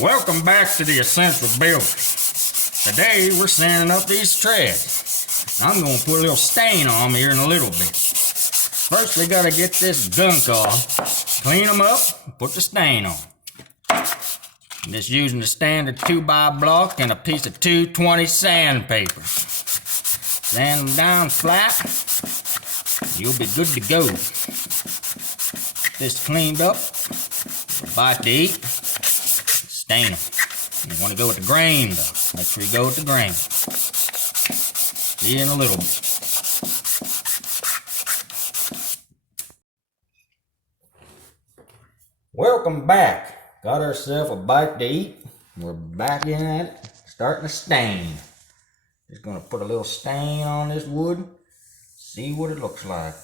Welcome back to the Essential Builder. Today we're sanding up these treads. I'm going to put a little stain on them here in a little bit. First we got to get this gunk off, clean them up, and put the stain on. I'm just using the standard 2x block and a piece of 220 sandpaper. Sand them down flat, you'll be good to go. This cleaned up, bite to eat, stain them. You want to go with the grain though. Make sure you go with the grain. See you in a little bit. Welcome back. Got ourselves a bite to eat. We're back in at it, starting to stain. Just gonna put a little stain on this wood, see what it looks like.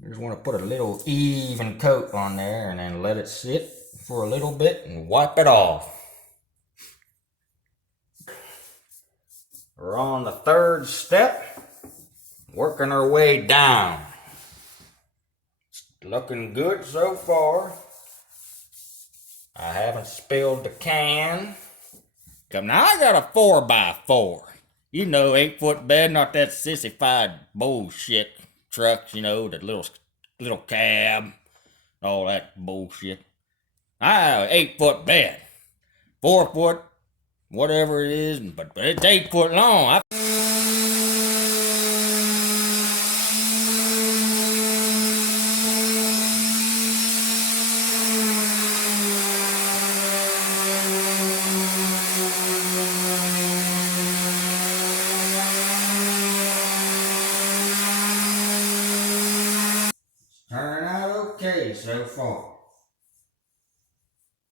You just want to put a little even coat on there and then let it sit for a little bit and wipe it off. We're on the third step, working our way down. It's looking good so far. I haven't spilled the can. Now I got a 4x4. You know, 8-foot bed, not that sissified bullshit trucks, you know, that little cab, all that bullshit. I have an 8-foot bed. 4 foot, whatever it is, but it's 8 foot long. Turning out okay so far.